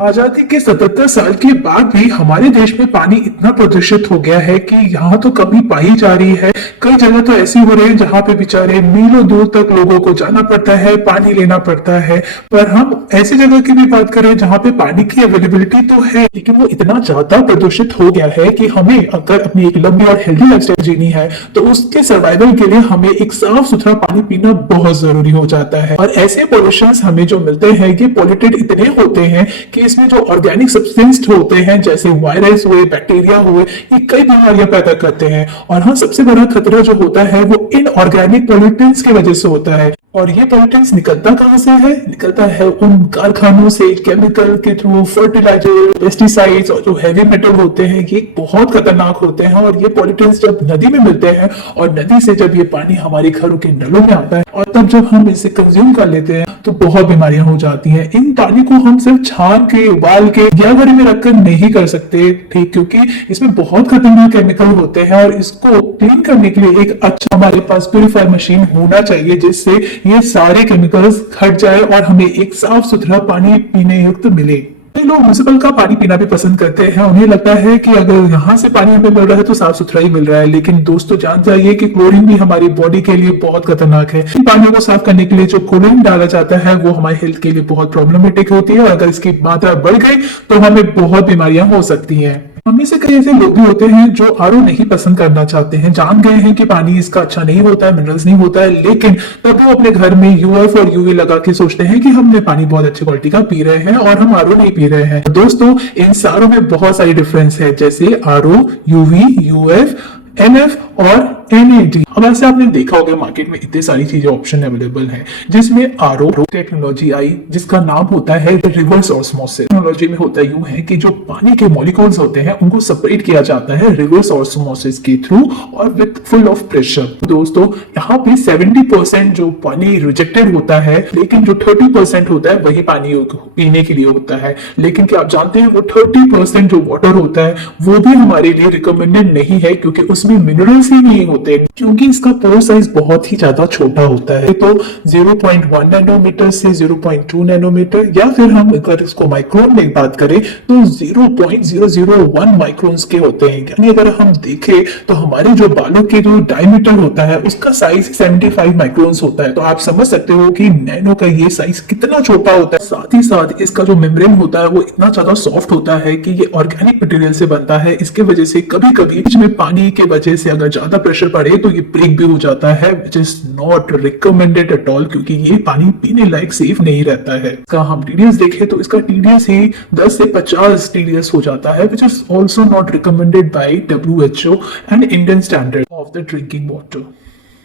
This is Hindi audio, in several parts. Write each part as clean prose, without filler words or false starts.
आजादी के 77 साल के बाद भी हमारे देश में पानी इतना प्रदूषित हो गया है कि यहाँ तो कमी पाई जा रही है। कई जगह तो ऐसी हो रही है जहाँ पे बेचारे मीलों दूर तक लोगों को जाना पड़ता है, पानी लेना पड़ता है। पर हम ऐसी जगह की भी बात करें जहाँ पे पानी की अवेलेबिलिटी तो है, लेकिन वो इतना ज्यादा प्रदूषित हो गया है कि हमें अगर अपनी एक लंबी और हेल्दी लाइफस्टाइल जीनी है तो उसके सर्वाइवल के लिए हमें एक साफ सुथरा पानी पीना बहुत जरूरी हो जाता है। और ऐसे पोल्यूशन हमें जो मिलते हैं ये पॉल्यूटेड इतने होते हैं कि इसमें जो ऑर्गेनिक सब्सटेंस होते हैं जैसे वायरस हुए, बैक्टीरिया हुए, ये कई बीमारियां पैदा करते हैं। और हाँ, सबसे बड़ा खतरा जो होता है वो इन ऑर्गेनिक पॉल्यूटेंट्स की वजह से होता है। और ये पॉल्यूटेंट्स निकलता कहां से है? निकलता है उन कारखानों से, केमिकल के थ्रू, फर्टिलाइजर, पेस्टिसाइड्स और जो हैवी मेटल होते हैं ये बहुत खतरनाक होते हैं। और ये पॉल्यूटेंट्स जब नदी में मिलते हैं और नदी से जब ये पानी हमारे घरों के नलों में आता है और तब जब हम इसे कंज्यूम कर लेते हैं तो बहुत बीमारियां हो जाती हैं। इन पानी को हम सिर्फ छान के, उबाल के या घड़े में रखकर नहीं कर सकते, ठीक, क्योंकि इसमें बहुत खतरनाक केमिकल होते हैं। और इसको क्लीन करने के लिए एक अच्छा हमारे पास प्यूरिफायर मशीन होना चाहिए जिससे ये सारे केमिकल्स हट जाए और हमें एक साफ सुथरा पानी पीने युक्त मिले। कई लोग म्युनिसिपल का पानी पीना भी पसंद करते हैं। उन्हें लगता है कि अगर यहाँ से पानी हमें मिल रहा है तो साफ सुथरा ही मिल रहा है, लेकिन दोस्तों जान जाइए कि क्लोरीन भी हमारी बॉडी के लिए बहुत खतरनाक है। इन पानियों को साफ करने के लिए जो क्लोरीन डाला जाता है वो हमारी हेल्थ के लिए बहुत प्रॉब्लमेटिक होती है और अगर इसकी मात्रा बढ़ गई तो हमें बहुत बीमारियां हो सकती हैं। हम से कई ऐसे लोग भी होते हैं जो आरओ नहीं पसंद करना चाहते हैं, जान गए हैं कि पानी इसका अच्छा नहीं होता है, मिनरल्स नहीं होता है, लेकिन तब वो अपने घर में यूएफ और यूवी लगा के सोचते हैं कि हमने पानी बहुत अच्छी क्वालिटी का पी रहे हैं और हम आरओ नहीं पी रहे हैं। दोस्तों इन सारों में बहुत सारी डिफरेंस है, जैसे आरओ, यूवी, यूएफ, एनएफ और एनएडी। अब ऐसे आपने देखा होगा मार्केट में इतनी सारी चीजें ऑप्शन अवेलेबल हैं, जिसमें आरओ टेक्नोलॉजी आई जिसका नाम होता है रिवर्स ऑस्मोसिस। टेक्नोलॉजी में होता यूं है कि जो पानी के मॉलिक्यूल्स होते हैं उनको सेपरेट किया जाता है रिवर्स ऑस्मोसिस के थ्रू और विद फुल ऑफ प्रेशर। दोस्तों यहाँ पे 70% जो पानी रिजेक्टेड होता है, लेकिन जो 30% होता है वही पानी पीने के लिए होता है। लेकिन क्या आप जानते हैं वो 30% जो वाटर होता है वो भी हमारे लिए रिकमेंडेड नहीं है, क्योंकि उसमें मिनरल्स ही नहीं होते, क्योंकि इसका पोर साइज बहुत ही ज्यादा छोटा होता है। तो 0.1 नैनोमीटर से 0.2 नैनोमीटर, या फिर हम अगर इसको माइक्रोन में बात करें तो 0.001 माइक्रोन्स के होते हैं। यानी अगर हम देखें तो हमारे जो बालों के जो डायमीटर होता है उसका साइज 75 माइक्रोन्स होता है। तो आप समझ सकते हो कि नैनो का ये साइज कितना छोटा होता है। साथ ही साथ इसका जो मेम्ब्रेन होता है वो इतना ज्यादा सॉफ्ट होता है कि ये ऑर्गेनिक मटेरियल से बनता है। इसके वजह से कभी कभी इसमें पानी के वजह से अगर ज्यादा प्रेशर पड़े तो ये ब्रेक भी हो जाता है, which is not recommended at all, क्योंकि ये पानी पीने लायक सेफ नहीं रहता है। इसका हम टीडीएस देखें तो इसका टीडीएस ही 10 से 50 टीडीएस हो जाता है, which is also not recommended by WHO and Indian standard of the drinking water.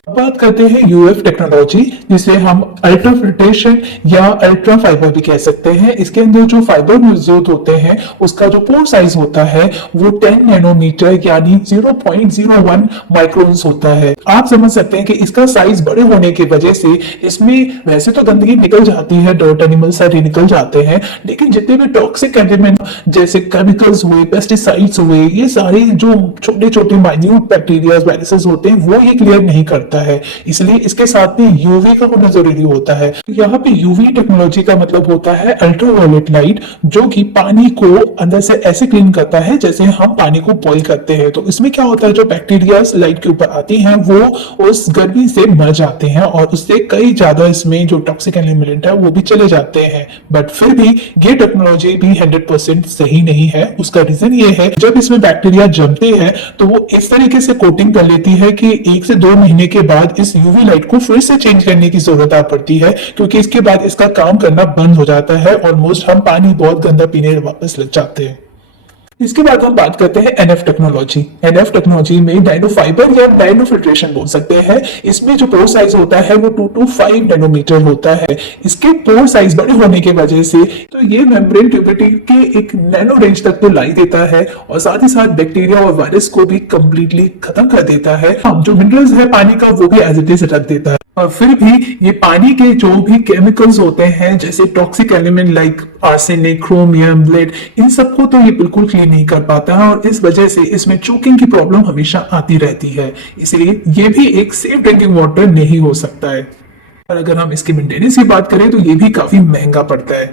बात करते हैं यूएफ टेक्नोलॉजी, जिसे हम अल्ट्रा फिल्ट्रेशन या अल्ट्रा फाइबर भी कह सकते हैं। इसके अंदर जो फाइबर मौजूद होते हैं उसका जो पोर साइज होता है वो 10 नैनोमीटर यानी 0.01 माइक्रोन्स होता है। आप समझ सकते हैं कि इसका साइज बड़े होने की वजह से इसमें वैसे तो गंदगी निकल जाती है, डर्ट एनिमल सारे निकल जाते हैं, लेकिन जितने भी टॉक्सिक एलिमेंट जैसे केमिकल्स हुए, पेस्टिसाइड्स हुए, ये सारे जो छोटे छोटे माइन्यूट बैक्टीरिया, वायरसेस होते हैं वो ये क्लियर नहीं करता है। इसलिए इसके साथ में यूवी का होना जरूरी होता है। यहाँ पे यूवी टेक्नोलॉजी का मतलब होता है अल्ट्रावायलेट लाइट, जो कि पानी को अंदर से ऐसे क्लीन करता है जैसे हम पानी को बॉईल करते हैं। तो इसमें क्या होता है, जो बैक्टीरिया लाइट के ऊपर आती हैं वो उस गर्मी से मर जाते हैं और उससे कई ज्यादा इसमें जो टॉक्सिक एलिमेंट है वो भी चले जाते हैं। बट फिर भी ये टेक्नोलॉजी भी 100% सही नहीं है। उसका रीजन ये है, जब इसमें बैक्टीरिया जमते हैं तो वो इस तरीके से कोटिंग कर लेती है कि 1 से 2 महीने के बाद इस यूवी लाइट को फिर से चेंज करने की जरूरत पड़ती है, क्योंकि इसके बाद इसका काम करना बंद हो जाता है। ऑलमोस्ट हम पानी बहुत गंदा पीने वापस लग जाते हैं। इसके बाद हम बात करते हैं एनएफ टेक्नोलॉजी। एनएफ टेक्नोलॉजी में नाइनो फाइबर या नाइनो फिल्ट्रेशन बोल सकते हैं। इसमें जो पोर साइज होता है वो 2 to 5 नैनोमीटर होता है। इसके पोर साइज बड़े होने की वजह से तो ये मेम्ब्रेन ट्यूबिटी के एक नैनो रेंज तक तो लाई देता है और साथ ही साथ बैक्टीरिया और वायरस को भी कंप्लीटली खत्म कर देता है। जो मिनरल्स है पानी का वो भी एज इट इज रख देता है। और फिर भी ये पानी के जो भी केमिकल्स होते हैं जैसे toxic element like arsenic, chromium, lead, इन सबको तो ये बिल्कुल क्लीन नहीं कर पाता है और इस वजह से इसमें चोकिंग की प्रॉब्लम हमेशा आती रहती है। इसलिए ये भी एक सेफ ड्रिंकिंग वाटर नहीं हो सकता है। और अगर हम इसकी मेंटेनेंस की बात करें तो ये भी काफी महंगा पड़ता है।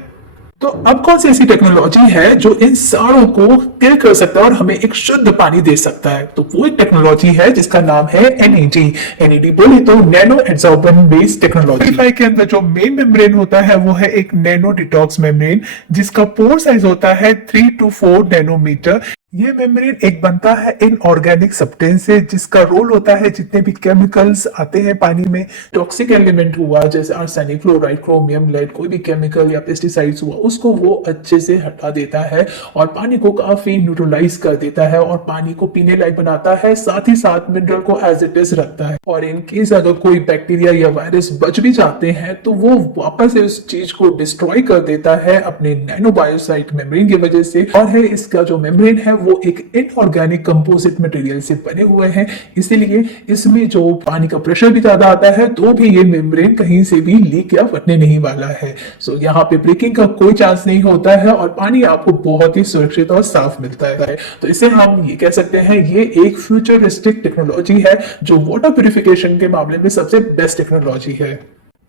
तो अब कौन सी ऐसी टेक्नोलॉजी है जो इन सारों को किल कर सकता है और हमें एक शुद्ध पानी दे सकता है? तो वो एक टेक्नोलॉजी है जिसका नाम है एनईडी। एनईडी बोले तो nano adsorbent based technology. Purifier के अंदर जो मेन मेम्ब्रेन होता है वो है एक नैनो डिटॉक्स मेम्ब्रेन, जिसका पोर साइज होता है 3 to 4 नैनोमीटर। ये मेम्ब्रेन एक बनता है इनऑर्गेनिक सब्सटेंस से, जिसका रोल होता है जितने भी केमिकल्स आते हैं पानी में, टॉक्सिक एलिमेंट हुआ जैसे आर्सेनिक, फ्लोराइड, क्रोमियम, लेड, कोई भी केमिकल या पेस्टिसाइड्स हुआ, उसको वो अच्छे से हटा देता है और पानी को काफी न्यूट्रलाइज कर देता है और पानी को पीने लायक बनाता है, साथ ही साथ मिनरल को एज इट इज रखता है। और इन केस अगर कोई बैक्टीरिया या वायरस बच भी जाते हैं तो वो वापस से उस चीज को डिस्ट्रॉय कर देता है अपने नैनोबायोसाइट मेम्ब्रेन की वजह से। और है इसका जो मेम्ब्रेन है वो एक इनऑर्गेनिक कंपोजिट मटेरियल से बने हुए हैं, इसीलिए इसमें जो पानी का प्रेशर भी ज्यादा आता है तो भी ये मेम्ब्रेन कहीं से भी लीक या फटने नहीं वाला है। सो यहाँ पे ब्रेकिंग का कोई चांस नहीं होता है और पानी आपको बहुत ही सुरक्षित और साफ मिलता है। तो इसे हम ये कह सकते हैं ये एक फ्यूचरिस्टिक टेक्नोलॉजी है जो वाटर प्यूरिफिकेशन के मामले में सबसे बेस्ट टेक्नोलॉजी है।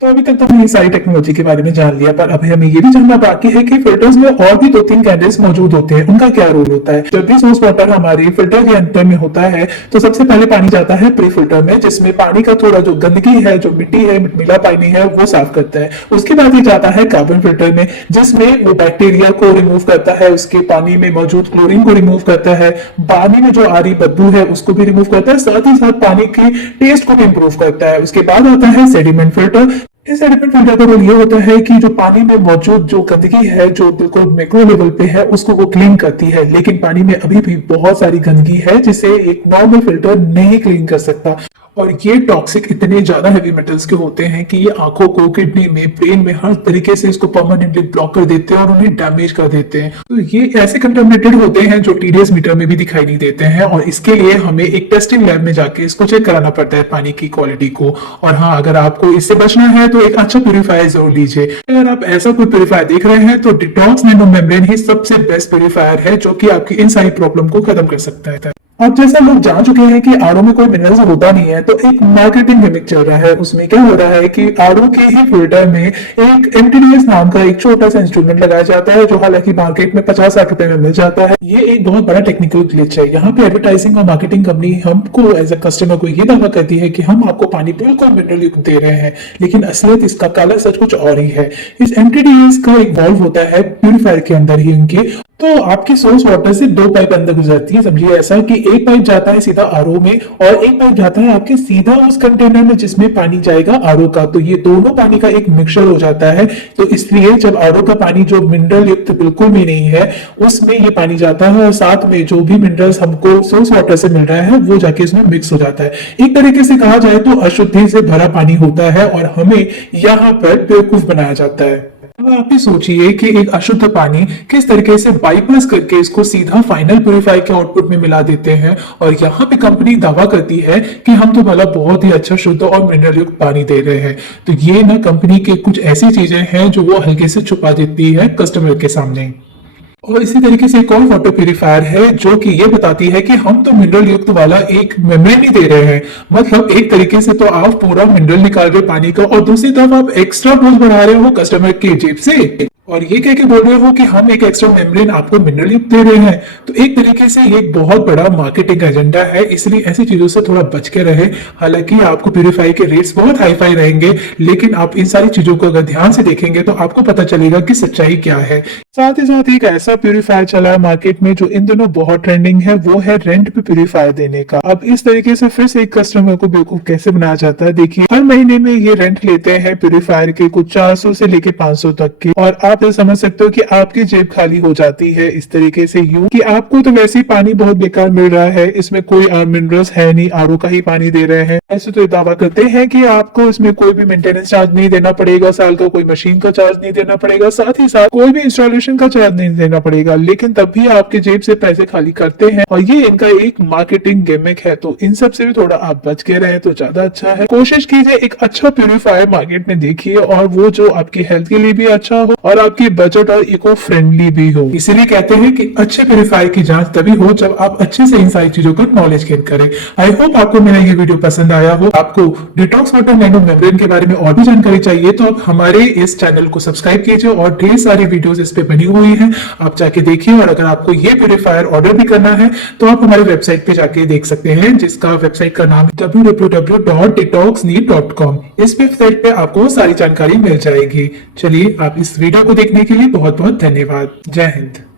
तो अभी तक तो हमने सारी टेक्नोलॉजी के बारे में जान लिया, पर अभी हमें ये भी जानना बाकी है कि फिल्टर्स में और भी 2-3 कैंडिडेट्स मौजूद होते हैं, उनका क्या रोल होता है। जब भी सोर्स वाटर हमारे फिल्टर के अंदर में होता है तो सबसे पहले पानी जाता है प्री फिल्टर में, जिसमें पानी का थोड़ा जो गंदगी है, जो मिट्टी है, मिला पानी है, वो साफ करता है। उसके बाद ये जाता है कार्बन फिल्टर में, जिसमें वो बैक्टीरिया को रिमूव करता है, उसके पानी में मौजूद क्लोरीन को रिमूव करता है, पानी में जो आ रही बदबू है उसको भी रिमूव करता है, साथ ही साथ पानी की टेस्ट को भी इंप्रूव करता है। उसके बाद आता है सेडिमेंट फिल्टर। इस सेडिमेंट फिल्टर का रोल ये होता है कि जो पानी में मौजूद जो गंदगी है, जो बिल्कुल मैक्रो लेवल पे है, उसको वो क्लीन करती है, लेकिन पानी में अभी भी बहुत सारी गंदगी है जिसे एक नॉर्मल फिल्टर नहीं क्लीन कर सकता। और ये टॉक्सिक इतने ज्यादा हेवी मेटल्स के होते हैं कि ये आंखों को, किडनी में, ब्रेन में हर तरीके से इसको परमानेंटली ब्लॉक कर देते हैं और उन्हें डैमेज कर देते हैं। तो ये ऐसे कंटामिनेटेड होते हैं जो टीडीएस मीटर में भी दिखाई नहीं देते हैं और इसके लिए हमें एक टेस्टिंग लैब में जाके इसको चेक कराना पड़ता है पानी की क्वालिटी को। और हाँ, अगर आपको इससे बचना है तो एक अच्छा प्यूरिफायर जरूर लीजिए। अगर आप ऐसा कोई प्यूरिफायर देख रहे हैं तो डिटॉक्स नैनो मेम्ब्रेन ही सबसे बेस्ट प्यूरिफायर है जो कि आपकी इन सारी प्रॉब्लम को खत्म कर सकता है। अब जैसा लोग जान चुके हैं कि आरओ में कोई मिनरल्स होता नहीं है, तो एक मार्केटिंग गिमिक चल रहा है। उसमें क्या हो रहा है कि आरओ के ही फिल्टर में एक एमटीडीएस नाम का एक छोटा सा इंस्ट्रूमेंट लगाया जाता है, जो हालांकि मार्केट में 50-60 रुपए में मिल जाता है। ये एक बहुत बड़ा टेक्निकल ग्लिच है। यहाँ पे एडवर्टाइजिंग और मार्केटिंग कंपनी हमको एज अ कस्टमर को ये दावा करती है कि हम आपको पानी बिल्कुल मिनरल युक्त दे रहे हैं, लेकिन असलियत इसका काला सच कुछ और ही है। इस एमटीडीएस का एक वॉल्व होता है प्यूरिफायर के अंदर ही उनके, तो आपके सोर्स वाटर से 2 पाइप अंदर गुजरती है। समझिए ऐसा कि एक पाइप जाता है सीधा आरओ में और एक पाइप जाता है आपके सीधा उस कंटेनर में जिसमें पानी जाएगा आरओ का। तो ये दोनों पानी का एक मिक्सचर हो जाता है। तो इसलिए जब आरओ का पानी जो मिनरल युक्त बिल्कुल भी नहीं है उसमें ये पानी जाता है और साथ में जो भी मिनरल्स हमको सोर्स वाटर से मिल रहा है वो जाके इसमें मिक्स हो जाता है। एक तरीके से कहा जाए तो अशुद्धि से भरा पानी होता है और हमें यहाँ पर बेवकूफ बनाया जाता है। अब आप ही सोचिए कि एक अशुद्ध पानी किस तरीके से बाईपास करके इसको सीधा फाइनल प्यूरिफायर के आउटपुट में मिला देते हैं और यहाँ पे कंपनी दावा करती है कि हम तो भला बहुत ही अच्छा शुद्ध और मिनरल युक्त पानी दे रहे हैं। तो ये ना कंपनी के कुछ ऐसी चीजें हैं जो वो हल्के से छुपा देती है कस्टमर के सामने। और इसी तरीके से एक और वाटर प्यूरिफायर है जो कि ये बताती है कि हम तो मिनरल युक्त वाला एक मेम्ब्रेन ही दे रहे हैं। मतलब एक तरीके से तो आप पूरा मिनरल निकाल रहे पानी का और दूसरी तरफ आप एक्स्ट्रा डोज बढ़ा रहे हो कस्टमर की जेब से और ये कह के बोल रहे हो कि हम एक एक्स्ट्रा मेम्ब्रेन आपको मिनरल युक्त दे रहे हैं। तो एक तरीके से ये एक बहुत बड़ा मार्केटिंग एजेंडा है, इसलिए ऐसी चीजों से थोड़ा बच के रहे। हालांकि आपको प्यूरिफाई के रेट्स बहुत हाई फाई रहेंगे, लेकिन आप इन सारी चीजों को अगर ध्यान से देखेंगे तो आपको पता चलेगा कि सच्चाई क्या है। साथ ही साथ एक ऐसा प्यूरिफायर चला है मार्केट में जो इन दिनों बहुत ट्रेंडिंग है, वो है रेंट पे प्यूरिफायर देने का। अब इस तरीके से फिर से एक कस्टमर को बेवकूफ कैसे बनाया जाता है। देखिए, हर महीने में ये रेंट लेते हैं प्यूरिफायर के कुछ 400 से लेके 500 तक के, और आप समझ सकते हो कि आपकी जेब खाली हो जाती है इस तरीके से यूं कि आपको तो वैसे ही पानी बहुत बेकार मिल रहा है, इसमें कोई मिनरल्स है नहीं, आरओ का ही पानी दे रहे हैं। ऐसे तो दावा करते हैं कि आपको इसमें कोई भी मेंटेनेंस चार्ज नहीं देना पड़ेगा, साल का कोई मशीन का चार्ज नहीं देना पड़ेगा, साथ ही साथ कोई भी इंस्टॉलेशन का चार्ज नहीं देना पड़ेगा, लेकिन तब भी आपके जेब से पैसे खाली करते हैं और ये इनका एक मार्केटिंग गिमिक है। तो इन सब से भी थोड़ा आप बच के रहे तो ज्यादा अच्छा है। कोशिश कीजिए एक अच्छा प्यूरिफायर मार्केट में देखिए और वो जो आपकी हेल्थ के लिए भी अच्छा हो और आपकी बजट और इको फ्रेंडली भी हो। इसीलिए कहते हैं कि अच्छे प्यूरिफायर की जांच तभी हो जब आप अच्छे से इन सारी चीजों का नॉलेज गेन करें। आई होप आपको मेरा ये वीडियो पसंद आया आया हो। आपको डिटॉक्स वाटर नैनो मेम्ब्रेन के बारे में और भी जानकारी चाहिए तो आप हमारे इस चैनल को सब्सक्राइब कीजिए और ढेर सारी वीडियोस इस पे बनी हुई हैं, आप जाके देखिए। और अगर आपको ये प्यूरिफायर ऑर्डर भी करना है तो आप हमारे वेबसाइट पे जाके देख सकते हैं, जिसका वेबसाइट का नाम है www.detoxneat.com। इस वेबसाइट पे आपको सारी जानकारी मिल जाएगी। चलिए, आप इस वीडियो को देखने के लिए बहुत बहुत धन्यवाद। जय हिंद।